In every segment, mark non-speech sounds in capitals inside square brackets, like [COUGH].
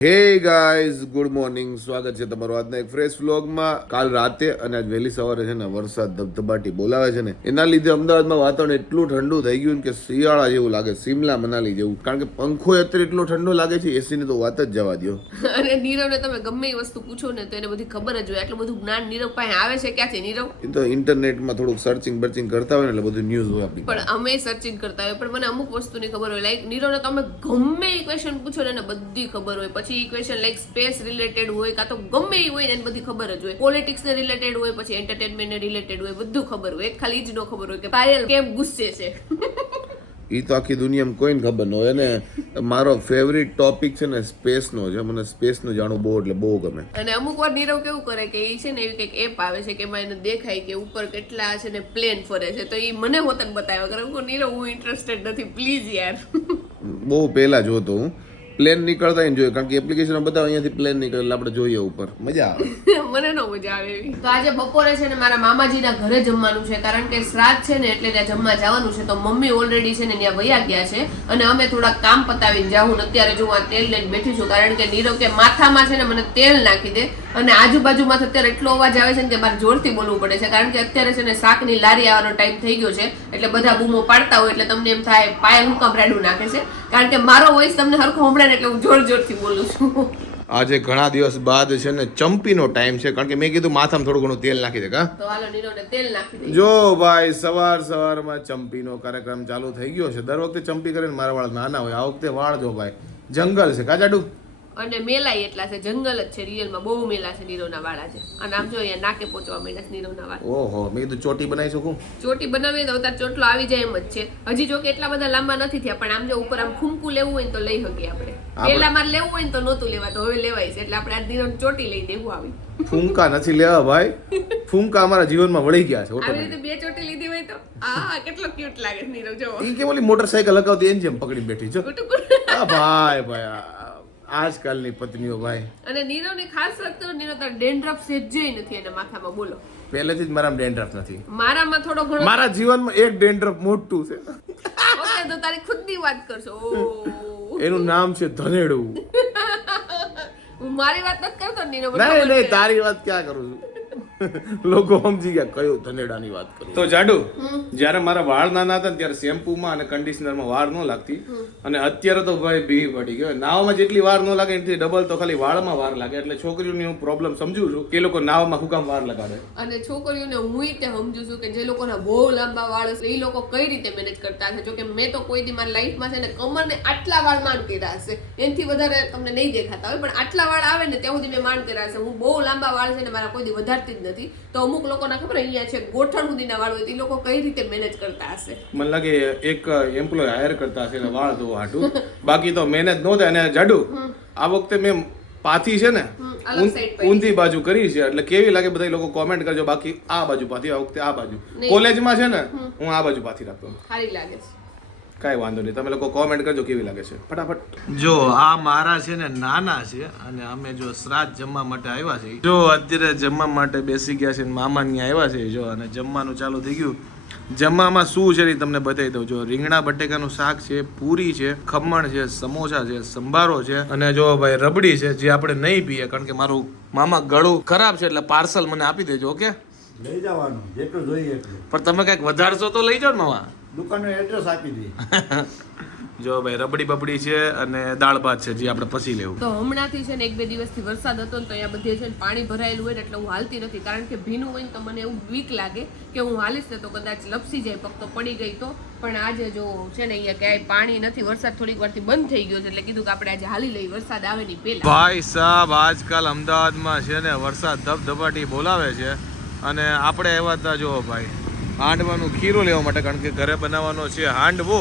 Hey guys good morning સ્વાગત છે તમારું આજના એક ફ્રેશ વ્લોગમાં કાલ રાતે અને આજ વહેલી સવારે છે ને વરસાદ ધબધબાટી બોલાવે છે ને એના લીધે અમદાવાદમાં વાતાવરણ એટલું ઠંડુ થઈ ગયું ને કે શિયાળા જેવું લાગે સિમલા મનાલી જેવું. કારણ કે પંખો અત્યારે એટલો ઠંડો લાગે છે એસી ને તો વાત જ જવા દો [LAUGHS] અને નીરવને તમે ગમે એ વસ્તુ પૂછો ને તો એને બધી ખબર જ હોય. એટલું બધું જ્ઞાન નીરવ પાસે આવે છે ક્યાંથી નીરવ? એ તો ઇન્ટરનેટમાં થોડુંક સર્ચિંગ બર્ચિંગ કરતા હોય ને એટલે બધું ન્યૂઝ હોય આપણી પણ અમે સર્ચિંગ કરતા હોય. પણ મને અમુક વસ્તુની ખબર હોય. લાઈક નીરવને તમે ગમે એ ક્વેશ્ચન પૂછો ને એને બધી ખબર હોય. પછી એ ક્વેશ્ચન લાઈક સ્પેસ રિલેટેડ હોય કાં તો ગમે એ હોય ને એને બધી ખબર જ હોય. પોલિટિક્સ ને રિલેટેડ હોય પછી એન્ટરટેનમેન્ટ ને રિલેટેડ હોય બધું ખબર હોય. ખાલી જ નો ખબર હોય કે પાયલ કેમ ગુસ્સે છે. એ તો આખી દુનિયામાં કોઈને ખબર ન હોય. અને મારો ફેવરિટ ટોપિક છે ને સ્પેસનો છે. મને સ્પેસનું જાણવું બહુ એટલે બહુ ગમે. અને અમુક વાર નીરવ કેવું કરે કે એ છે ને એવી કંઈક એપ આવે છે કે એમાં એને દેખાય કે ઉપર કેટલા છે ને પ્લેન ફરે છે. તો એ મને હોતન બતાવ્યા કરે હું નીરવ હું ઇન્ટરેસ્ટેડ નથી. પ્લીઝ યાર. બહુ પહેલા જોતો હું. પ્લેન નીકળતા એન્જોય કારણ કે એપ્લિકેશન બધા અહીંયાથી પ્લેન નીકળે એટલે આપણે જોઈએ ઉપર. મજા આવે. [LAUGHS] મને નો મજા આવે તો આજે બપોરે છે ને મારા મામાજીના ઘરે જમવાનું છે, કારણ કે શ્રાદ્ધ છે ને એટલે ત્યાં જમવા જવાનું છે. તો મમ્મી ઓલરેડી છે ને ત્યાં વયા ગયા છે અને અમે થોડાક કામ પતાવીને જાઉં અત્યારે જો આ તેલ લઈને બેઠી છું, કારણ કે નીરવ કે માથામાં છે ને મને તેલ નાખી દે અને આજુબાજુમાં અત્યારે એટલો અવાજ આવે છે ને કે મારે જોરથી બોલવું પડે છે, કારણ કે અત્યારે છે ને શાકની લારી આવવાનો ટાઈમ થઈ ગયો છે, એટલે બધા બૂમો પાડતા હોય એટલે તમને એમ થાય, પાયલ હું કામ નાખે છે. કારણ કે મારો વોઇસ તમને હરખો હમણાં એટલે હું જોર જોરથી બોલું છું. આજે ઘણા દિવસ બાદ છે ને ચંપીનો ટાઈમ છે કારણ કે મેં કીધું માથામાં થોડું ઘણું તેલ નાખી દે કા? તો હાલો નીરવને તેલ નાખી જો ભાઈ સવાર સવારમાં ચંપીનો કાર્યક્રમ ચાલુ થઈ ગયો છે. દર વખતે ચંપી કરીને મારા વાળ નાના હોય. આ વખતે વાળ જો ભાઈ જંગલ છે. કાજાડું અને મેલાય એટલા છે જંગલ જ છે રિયલમાં બહુ મેલા છે નીરવના વાળા છે. અને આમ જો અહીંયા નાકે પહોંચવા માંડ્યા છે નીરવના વાળા. ઓહો મેં કીધું ચોટી બનાવી શકું? ચોટી બનાવીએ તો અત્યારે ચોટલો આવી જાય એમ જ છે. હજી જો કે એટલા બધા લાંબા નથી થયા પણ આમ જો ઉપર આમ ખુમકું લેવું હોય ને તો લઈ શકીએ આપણે. પેલા મારે લેવું હોય ને તો નહોતું લેવા તો હવે લેવાય છે. એટલે આપણે આ નીરવ ચોટી લઈ દેવું આવી. ફૂંકા નથી લેવા ભાઈ. ફૂંકા અમારા જીવનમાં વળી ગયા છે આવી રીતે બે ચોટી લીધી હોય તો? આ કેટલો ક્યુટ લાગે નીરવ જો ઈ કે ઓલી મોટરસાયકલ લગાવતી એની જેમ પકડી બેઠી. આ ભાઈ ભાઈ આજકાલની પત્નીઓ ભાઈ. અને નીરવની ખાસ વાત તો નીરવ તાર ડેન્ડ્રફ સેજે નથી એના માથામાં બોલો. પહેલેથી જ મારામાં ડેન્ડ્રફ નથી. મારામાં થોડો ઘણો મારા જીવનમાં એક ડેન્ડ્રફ મોટું છે. ઓકે તો તારી ખુદની વાત કરશો. એનું નામ છે ધનેડું. હું મારી વાત નથી કરતો ને નીરવ નહીં નહીં તારી વાત ક્યાં કરું છું? લોકો સમજી ગયા કયો ધનેડાની વાત કરું તો જાડુ જ્યારે મારા વાળ નાના હતા ને ત્યારે શેમ્પૂમાં અને કન્ડિશનરમાં વાર ન લાગતી. અને અત્યારે તો ભાઈ ભીવી પડી ગયો નાવમાં જેટલી વાર ન લાગે એનાથી ડબલ તો ખાલી વાળમાં વાર લાગે. એટલે છોકરીઓની હું પ્રોબ્લેમ સમજુ છું કે એ લોકો નાવમાં હુકામ વાર લગાડે. અને છોકરીઓને હું તે સમજુ છું કે જે લોકોના બહુ લાંબા વાળ છે એ લોકો કઈ રીતે મેનેજ કરતા હશે? જો કે મેં તો કોઈ દી મારી લાઈફમાં છે ને કમરને આટલા વાળ માંડ કર્યા હશે. એનાથી વધારે તમને નહીં દેખાતા હોય પણ આટલા વાળ આવે ને ત્યાં સુધી મેં માંડ કર્યા હશે. હું બહુ લાંબા વાળ છે ને મારા કોઈ દી વધારતી જ નથી તો અમુક લોકોના ખબર અહીંયા છે ગોઠણ સુધીના વાળ હોય તો એ લોકો કઈ રીતે મેનેજ કરતા હશે? મને લાગે એક એમ્પ્લોય હાયર કરતા હશે એટલે વાળ ધોવા હાટું. બાકી તો મહેનત નો થાય અને જાડુ આ વખતે મેં પાથી છે ને ઊંધી બાજુ કરી છે એટલે કેવી લાગે બધા લોકો કોમેન્ટ કરજો બાકી આ બાજુ પાથી આ વખતે આ બાજુ. કોલેજમાં છે ને હું આ બાજુ પાથી રાખતો. સારી લાગે છે. કાંઈ વાંધો નહીં. તમે લોકો કોમેન્ટ કરજો કેવી લાગે છે. ફટાફટ. જો આ મારા છે ને નાના છે અને અમે જો શ્રાદ્ધ જમવા માટે આવ્યા છે જો અત્યારે જમવા માટે બેસી ગયા છે ને મામા ત્યાં આવ્યા છે જો અને જમવાનું ચાલુ થઈ ગયું. જમવામાં શું છે એ તમને બતાવી દઉં. જો રીંગણા બટેકાનું શાક છે પૂરી છે ખમણ છે સમોસા છે સંભારો છે અને જો ભાઈ રબડી છે જે આપણે નહીં પીએ કારણ કે મારું મામા ગળું ખરાબ છે એટલે પાર્સલ મને આપી દેજો ઓકે? લઈ જવાનું જેટલું જોઈએ પણ તમે કંઈક વધારશો તો લઈ જાઓ ને મામા. દુકાનનું એડ્રેસ આપી દે. [LAUGHS] જો ભાઈ રબડી બબડી છે અને દાળ ભાત છે જે આપણે પછી લેવું. તો હમણાંથી છે ને એક બે દિવસથી વરસાદ હતો ને તો અહીંયા બધે છે ને પાણી ભરાયેલું હોય ને એટલે હું હાલતી નથી. કારણ કે ભીનું હોય ને તો મને એવું બીક લાગે કે હું હાલીશ ને તો કદાચ લપસી જાય પગ તો પડી ગઈ તો. પણ આજે જો છે ને અહીંયા ક્યાંય પાણી નથી વરસાદ થોડીક વારથી બંધ થઈ ગયો છે એટલે કીધું કે આપણે આજે હાલી લઈ વરસાદ આવે નહીં પહેલા. ભાઈ સાહેબ આજકાલ અમદાવાદમાં છે ને વરસાદ ધબધબાટી બોલાવે છે. અને આપણે એવા હતા જો ભાઈ હાંડવાનું ખીરું લેવા માટે કારણ કે ઘરે બનાવવાનો છે હાંડવો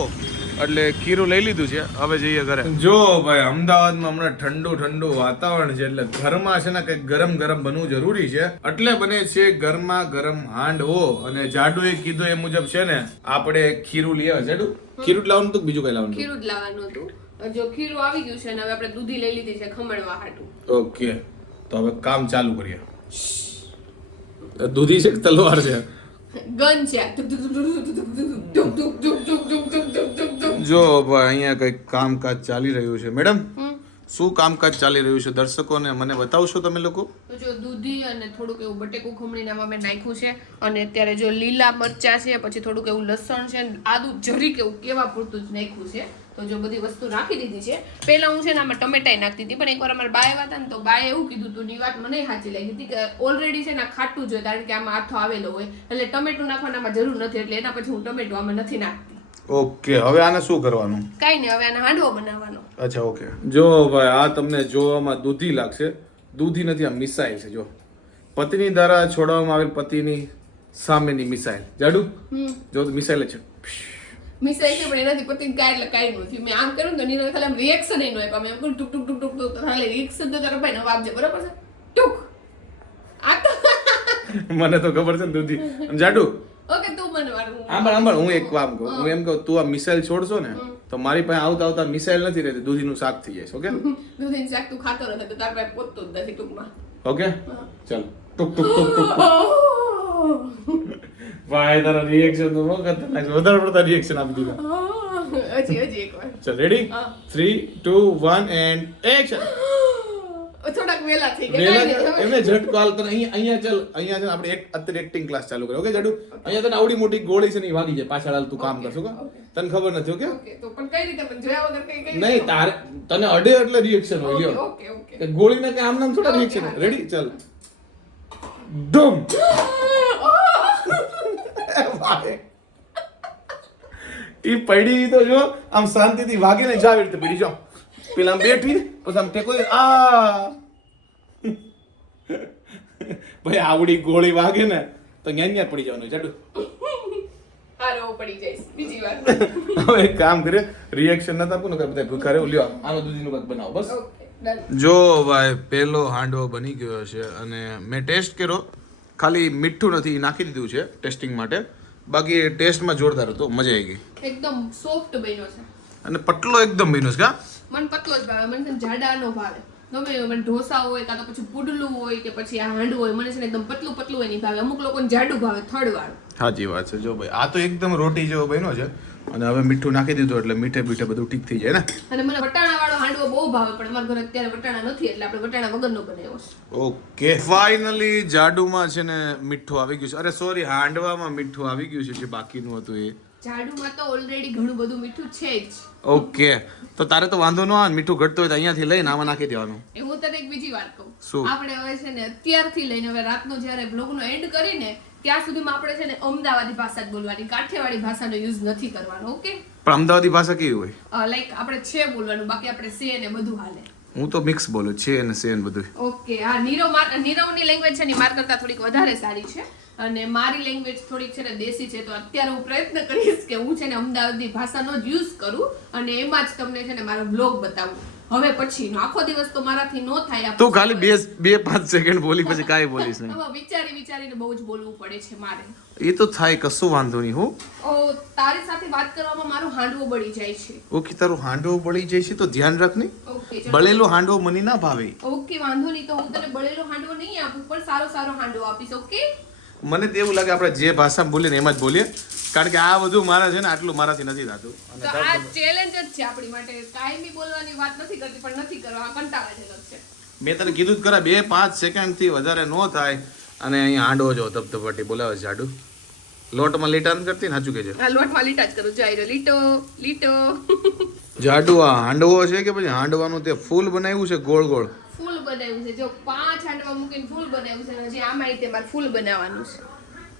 એટલે ખીરું લઈ લીધું છે. હવે જઈએ ઘરે. જો ભાઈ અમદાવાદમાં હમણાં ઠંડુ ઠંડુ વાતાવરણ છે એટલે ઘરમાં છે ને કંઈક ગરમ ગરમ બનવું જરૂરી છે. એટલે બને છે ગરમા ગરમ હાંડવો. અને જાડુએ કીધું એ મુજબ છે ને આપણે ખીરું લઈ આવે. જાડુ ખીરું લાવવાનું હતું બીજું કઈ લાવવાનું ખીરું જ લાવવાનું હતું. જો ખીરું આવી ગયું છે ને હવે આપણે દૂધી લઈ લીધી છે ખમણવા હાટું. ઓકે. તો હવે કામ ચાલુ કરીએ. દૂધી છે કે તલવાર છે? જો અહીંયા કંઈક કામકાજ ચાલી રહ્યું છે મેડમ શું કામકાજ ચાલી રહ્યું છે દર્શકો ને મને બતાવશો તમે લોકો જો દૂધી અને થોડુંક એવું બટેકું ખમણીને આમાં મેં નાખ્યું છે અને અત્યારે જો લીલા મરચા છે પછી થોડુંક એવું લસણ છે આદુ જરી કેવું કેવા પૂરતું જ નાખ્યું છે તો જો બધી વસ્તુ નાખી દીધી છે પહેલા હું છે ને આમાં ટમેટાઈ નાખતી હતી પણ એકવાર અમારા બાય હતા ને તો બાએ એવું કીધું હતું ની વાત મને સાચી લાગી હતી કે ઓલરેડી છે ને ખાટું જોઈએ કારણ કે આમાં આથો આવેલો હોય એટલે ટમેટું નાખવાનામાં જરૂર નથી એટલે એના પછી હું ટમેટું આમાં નથી નાખતી. ઓકે હવે આને શું કરવાનું? કઈ નહીં હવે આને હાંડવો બનાવવાનો. અચ્છા ઓકે. જો ભાઈ આ તમને જોવામાં દૂધી લાગશે. દૂધી નથી આ મિસાઇલ છે જો. પતિની દ્વારા છોડવામાં આવેલ પતિની સામેની મિસાઇલ. જાડુ? જો મિસાઈલ જ છે. મિસાઈ છે પણ એનાથી પતિ કાંઈ એટલે કાંઈ નથી મેં આમ કર્યું તો નીરવ ખાલી આમ રિએક્શન ય ન આપ્યા. મેં એમ કર્યું ટુક ટુક ટુક ટુક ટુક. ખાલી રિએક્શન તો તારા ભાઈ નવા આપજે બરાબર છે? ટુક. આ તો [LAUGHS] મને તો ખબર છે ને દૂધી. જાડુ? ઓકે તું મને વાળું આંબળ આંબળ હું એક કામ કહું હું. એમ કહું તું આ મિસાઇલ છોડશો ને તો મારી પાસે આવતા આવતા મિસાઇલ નથી રહેતી. દૂધીનું શાક થઈ જાય ઓકે? દૂધીનું શાક તું ખાતો નથી તો તારા પાસે પોતતો જ નથી ટૂંકમાં. ઓકે? ચાલ. ટુક ટુક ટુક ટુક ભાઈ તારા રિએક્શન તો બહુ ખતરનાક છે. વધારે પડતા રિએક્શન આપી દીધા. હજી હજી એકવાર ચાલ ready. Three two one and action થોડાક વેલા થઈ ગયા. એમને તને અહીંયા અહીંયા ચાલ અહીંયા આપણે એક અત્યારે એક્ટિંગ ક્લાસ ચાલુ કર્યો ઓકે જાડુ? અહીંયા તને આવડી મોટી ગોળી છે ને વાગી જાય. પાછળ હાલ તું કામ કરશું કે તને ખબર નથી ઓકે? તો પણ કઈ રીતે? પણ જોયા વગર કઈ કઈ નહીં તારે તને અડે એટલે રિએક્શન હોય લ્યો. ઓકે ઓકે કે આમ નામ થોડા રિએક્શન રેડી ચાલ. [LAUGHS] ધૂમ એ પડી તો જો આમ શાંતિથી વાગીને જાવ એવી રીતે પડી જાઓ પેલા આમ બેઠી પછી આમ ટેકો આ. ભાઈ આવડી ગોળી વાગે ને તો ન્યા ન્યા પડી જવાનું જાડુ. હારો પડી જઈશ બીજી વાર. હવે એક કામ કરે રિએક્શન નતા આપું ને બધા ભૂખા લ્યો આનો દૂધીનું બનાવો બસ. જો ભાઈ પહેલો હાંડવો બની ગયો છે અને મેં ટેસ્ટ કર્યો ખાલી મીઠું નથી નાખી દીધું છે ટેસ્ટિંગ માટે. બાકી ટેસ્ટમાં જોરદાર હતો મજા આવી ગઈ. એકદમ સોફ્ટ બન્યો છે. અને પટલો એકદમ બન્યો છે કા? મને પતલો જ ભાવે મને છે ને જાડા નો ભાવે. ગમે મને ઢોસા હોય કાં તો પછી પુડલું હોય કે પછી આ હાંડવું હોય મને છે ને એકદમ પતલું પતલું નહીં ભાવે. અમુક લોકોને જાડું ભાવે થડ વાળું સાચી વાત છે જો ભાઈ આ તો એકદમ રોટી જેવો બન્યો છે. અને હવે મીઠું નાખી દીધું એટલે મીઠે મીઠે બધું ઠીક થઈ જાય ને? અને મને વટાણા વાળો હાંડવો બહુ ભાવે પણ અમારા ઘરે અત્યારે વટાણા નથી એટલે આપણે વટાણા વગરનો બનાવ્યો ઓકે. ફાઇનલી જાડુમાં છે ને મીઠું આવી ગયું છે. અરે સોરી હાંડવામાં મીઠું આવી ગયું છે જે બાકીનું હતું એ. જાડુમાં તો ઓલરેડી ઘણું બધું મીઠું છે જ. ઓકે. તો તારે તો વાંધો ન આવે મીઠું ઘટતું હોય તો અહીંયાથી લઈને આમાં નાખી દેવાનું. એ હું તને એક બીજી વાત કહું? આપણે હવે છે ને અત્યારથી લઈને હવે રાતનો જ્યારે બ્લોગનો એન્ડ કરીને ત્યાં સુધીમાં આપણે છે ને અમદાવાદી ભાષા જ બોલવાની કાઠિયાવાડી ભાષાનો યુઝ નથી કરવાનો ઓકે પણ અમદાવાદી ભાષા કેવી હોય? લાઈક આપણે છે બોલવાનું બાકી આપણે છે ને બધું હાલે. હું તો મિક્સ બોલું છે અને છે ને બધું ઓકે હા નીરવ નીરવની લેંગ્વેજ છે ને માર કરતા થોડીક વધારે સારી છે. અને મારી લેંગ્વેજ થોડીક છે ને દેશી છે તો અત્યારે હું પ્રયત્ન કરીશ કે હું છે ને અમદાવાદી ભાષાનો જ યુઝ કરું અને એમાં જ તમને છે ને મારો બ્લોગ બતાવું. હવે પછી આખો દિવસ તો મારાથી નો થાય તું ખાલી બે બે પાંચ સેકન્ડ બોલી પછી કાંઈ બોલીશ નહીં. વિચારી વિચારીને બહુ જ બોલવું પડે છે મારે. એ તો થાય કશું વાંધો નહીં હું. ઓ તારી સાથે વાત કરવામાં મારો હાંડવો બળી જાય છે. ઓકે તારું હાંડવો બળી જાય છે તો ધ્યાન રાખ ને. બળેલો હાંડવો મને ના ભાવે. ઓકે વાંધો નહીં તો હું તને બળેલો હાંડવો નહીં આપું પણ સારો સારો હાંડવો આપીશ ઓકે? મને તો એવું લાગે આપણે જે ભાષામાં બોલીએ એમાં જ બોલીએ. કારણ કે આ બધું મારા છે ને આટલું મારાથી નથી થતું. અને તો આ ચેલેન્જ જ છે આપણી માટે. કાયમી બોલવાની વાત નથી કરતી પણ નથી કરવા. કંટાળાજનક છે. મેં તને કીધું જ ખરા બે પાંચ સેકન્ડથી વધારે ન થાય અને અહીં હાંડવો જો ધબધબાટી બોલાવે છે આડું. લોટમાં લીટા ન કરતી ને સાચું કહેજે. હા લોટમાં લીટા જ કરું. જાય લીટો લીટો. જાડુ આ હાંડવો છે કે પછી હાંડવાનું તે ફૂલ બનાવ્યું છે ગોળ ગોળ? ફૂલ બનાવ્યું છે. જો પાંચ હાંડવા મૂકીને ફૂલ બનાવ્યું છે હજી આમાં રીતે મારે ફૂલ બનાવવાનું છે.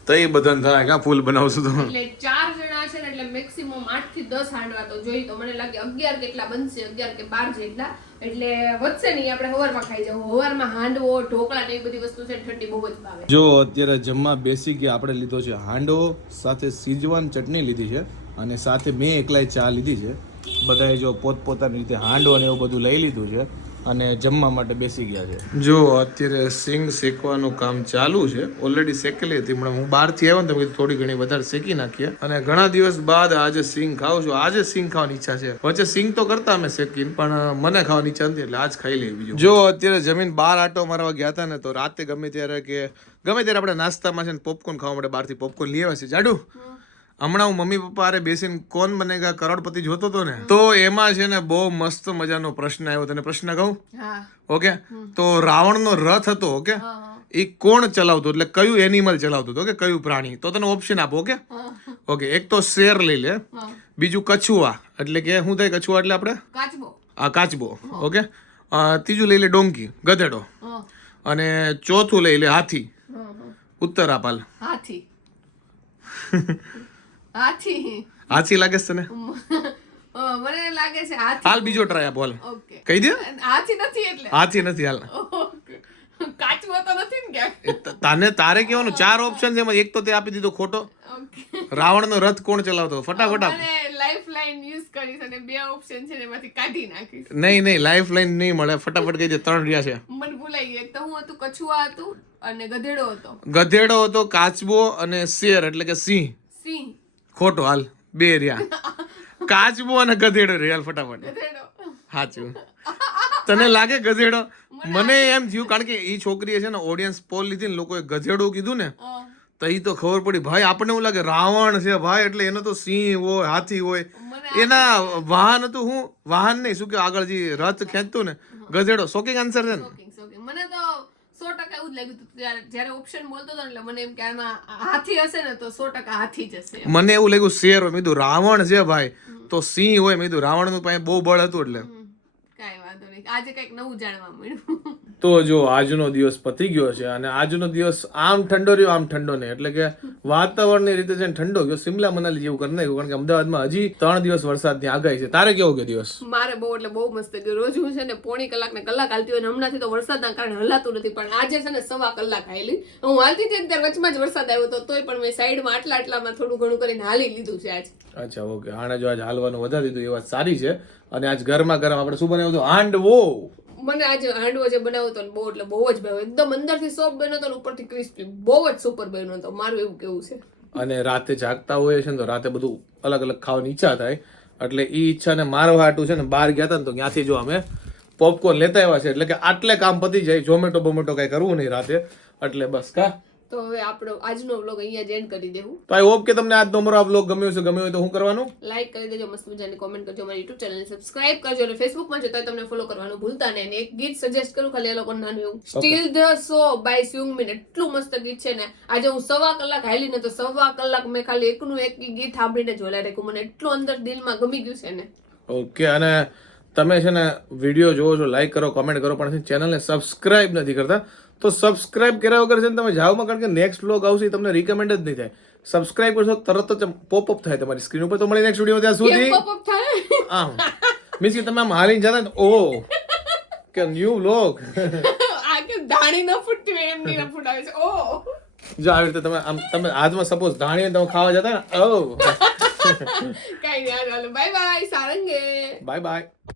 તો એ બધાને થાય કાં ફૂલ બનાવશું તો. એટલે ચાર જણા છે ને એટલે મેક્સિમમ આઠથી દસ હાંડવા તો જોઈ તો મને લાગે અગિયાર કેટલા બનશે અગિયાર કે બાર જેટલા. એટલે વધશે નહીં આપણે હવારમાં ખાઈ જવું હવારમાં હાંડવો ઢોકળા ને એ બધી વસ્તુ છે ઠંડી બહુ જ ભાવે. જો અત્યારે જમવા બેસી ગયા આપણે લીધો છે હાંડવો સાથે સીજવાન ચટણી લીધી છે અને સાથે મેં એકલાય ચા લીધી છે. બધાએ જો પોતપોતાની રીતે હાંડવો ને એવું બધું લઈ લીધું છે. અને જમવા માટે બેસી ગયા છે. જો અત્યારે સિંગ શેકવાનું કામ ચાલુ છે ઓલરેડી શેકેલી હતી પણ હું બહારથી આવ્યો ને તો થોડી ઘણી વધારે શેકી નાખીએ. અને ઘણા દિવસ બાદ આજે સિંગ ખાઉં છું. આજે સિંગ ખાવાની ઈચ્છા છે. વચ્ચે સિંગ તો કરતા અમે શેકીને પણ મને ખાવાની ઈચ્છા નથી એટલે આજ ખાઈ લઈએ બીજું જો અત્યારે જમીન બહાર આટો મારવા ગયા હતા ને તો રાતે ગમે ત્યારે કે ગમે ત્યારે આપણે નાસ્તામાં છે ને પોપકોર્ન ખાવા માટે બહારથી પોપકોર્ન લઈ આવ્યા છે જાડુ? હમણાં હું મમ્મી પપ્પા અરે બેસીને કોણ બનેગા કરોડપતિ જોતો હતો ને તો એમાં છે ને બહુ મસ્ત મજાનો પ્રશ્ન આવ્યો તને પ્રશ્ન કહું? ઓકે? તો રાવણનો રથ હતો ઓકે. એ કોણ ચલાવતું? એટલે કયું એનિમલ ચલાવતું હતું કે કયું પ્રાણી? તો તને ઓપ્શન આપો ઓકે? ઓકે એક તો શેર લઈ લે બીજું કછુઆ. એટલે કે શું થાય કછુઆ એટલે આપણે? આ કાચબો ઓકે? ત્રીજું લઈ લે ડોંકી ગધેડો. અને ચોથું લઈ લે હાથી. હા, હા. ઉત્તર આપાલ. હાથી. [LAUGHS] હાથી. હાથી લાગે છે ને મને લાગે છે હાથી. હાલ બીજો ટ્રાય બોલ. ઓકે. કહી દે. હાથી નથી એટલે. હાથી નથી હાલ. ઓકે. તો નથી ને ક્યાંક? તને તારે કહેવાનું ચાર ઓપ્શન છે એક તો તે આપી દીધો ખોટો. રાવણ નો રથ કોણ ચલાવતો? ફટાફટ લાઈફ લાઈન યુઝ કરીશ અને બે ઓપ્શન છે એમાંથી કાઢી નાખીશ. નહીં નહીં લાઈફ લાઈન નહીં મળે. ફટાફટ કહી દે ત્રણ રહ્યા છે. મને ભૂલાઈ ગયું તો હું હતું કછુઆ હતું અને ગધેડો હતો. ગધેડો હતો કાચબો અને શેર એટલે કે સિંહ. ખોટો હાલ બે રહ્યા. કાચબો અને ગધેડો રિયલ ફટાફટ. સાચું. તને લાગે ગધેડો? મને એમ થયું કારણ કે એ છોકરીએ છે ને ઓડિયન્સ પોલ લીધી ને લોકોએ ગધેડો કીધું ને તો એ તો ખબર પડી. ભાઈ આપણને એવું લાગે રાવણ છે ભાઈ એટલે એનો તો સિંહ હોય હાથી હોય. એના વાહન હતું હું વાહન નહીં શું કે આગળ જે રથ ખેંચતું ને ગધેડો. શોકિંગ આન્સર છે ને? મને તો સો ટકા એવું જ લાગ્યું હતું. જ્યારે ઓપ્શન બોલતો હતો એટલે મને એમ કે આમાં હાથી હશે ને તો સો ટકા હાથી જ હશે મને એવું લાગ્યું શેર હોય. મેં રાવણ છે ભાઈ. તો સિંહ હોય મેં રાવણ રાવણનું પાસે બહુ બળ હતું એટલે. કઈ વાંધો આજે કંઈક નવું જાણવા મળ્યું. તો જો આજનો દિવસ પતી ગયો છે અને આજનો દિવસ આમ ઠંડો રહ્યો આમ ઠંડો નહીં. એટલે કે વાતાવરણની રીતે છે ઠંડો ગયો સિમલા મનાલી જેવું કરી નાખ્યું કારણ કે અમદાવાદમાં હજી ત્રણ દિવસ વરસાદની આગાહી છે. તારે કેવો ગયો દિવસ? મારે બહુ એટલે બહુ મસ્ત ગયો. રોજ હું છે ને પોણી કલાક ને કલાક હાલતી હોય હમણાંથી તો વરસાદના કારણે હલાતું નથી પણ આજે છે ને સવા કલાક હાલી. હું હાલતી હતી ત્યારે વચમાં જ વરસાદ આવ્યો હતો તોય પણ મેં સાઈડમાં આટલા આટલામાં થોડું ઘણું કરીને હાલી લીધું છે આજ. અચ્છા ઓકે. આણે જો આજ હાલવાનું વધારી દીધું એ વાત સારી છે. અને આજ ગરમા ગરમ આપણે શું બનાવ્યું હતું? હાંડવો મને આજે હાંડવો જે બનાવ્યો હતો બહુ એટલે બહુ જ ભાવ્યો. એકદમ અંદરથી સોફ્ટ બન્યો હતો ઉપરથી ક્રિસ્પી બહુ જ સુપર બન્યો હતો. મારું એવું કેવું છે. અને રાતે જાગતા હોઈએ છે ને તો રાતે બધું અલગ અલગ ખાવાની ઈચ્છા થાય. એટલે એ ઈચ્છાને મારવા હાટું છે ને બહાર ગયા હતા ને તો ત્યાંથી જો અમે પોપકોર્ન લેતા આવ્યા છે એટલે કે આટલે કામ પતી જાય. ઝોમેટો બોમેટો કઈ કરવું નહીં રાતે. એટલે બસ કા. તો હવે આપણો આજનો વ્લોગ અહીંયા જ એન્ડ કરી દેવું. તો આઈ હોપ કે તમને આજનો અમારો આ વ્લોગ ગમ્યો છે ગમ્યો હોય તો શું કરવાનું? લાઈક કરી દેજો મસ્ત મજાની કોમેન્ટ કરજો અમારી યુટ્યુબ ચેનલને સબસ્ક્રાઇબ કરજો અને ફેસબુકમાં જો તો તમને ફોલો કરવાનું ભૂલતા નહીં. અને એક ગીત સજેસ્ટ કરું ખાલી આ લોકોને નાનું એવું. Still the so by Seungmin એટલું મસ્ત ગીત છે ને. આજે હું સવા કલાક હાલી ને તો સવા કલાક મેં ખાલી એકનું એક ગીત સાંભળીને જોયા રાખ્યું મને એટલું અંદર દિલમાં ગમી ગયું છે ને. ઓકે અને તમે છે ને વીડિયો જોવો છો લાઈક કરો કોમેન્ટ કરો પણ ચેનલને સબસ્ક્રાઇબ નથી કરતા. તો સબસ્ક્રાઇબ કર્યા વગર છે ને તમે જાઓમાં કારણ કે નેક્સ્ટ બ્લોગ આવશે તમને રિકમેન્ડ જ નહીં થાય. સબસ્ક્રાઇબ કરશો તરત જ પોપઅપ થાય તમારી સ્ક્રીન ઉપર. તો મળી નેક્સ્ટ વીડિયો ત્યાં સુધી આમ. મીન્સ કે તમે આમ હાલીને જતા ઓ કે ન્યૂ બ્લોગ આ કે દાણી ન ફૂટતી હોય એમની ન ફૂટાવે છે. ઓ જો આવી રીતે તમે આમ તમે હાથમાં સપોઝ ધાણી તમે ખાવા જતા ને ઓ કઈ નહીં હાલો બાય બાય સારંગે. Bye bye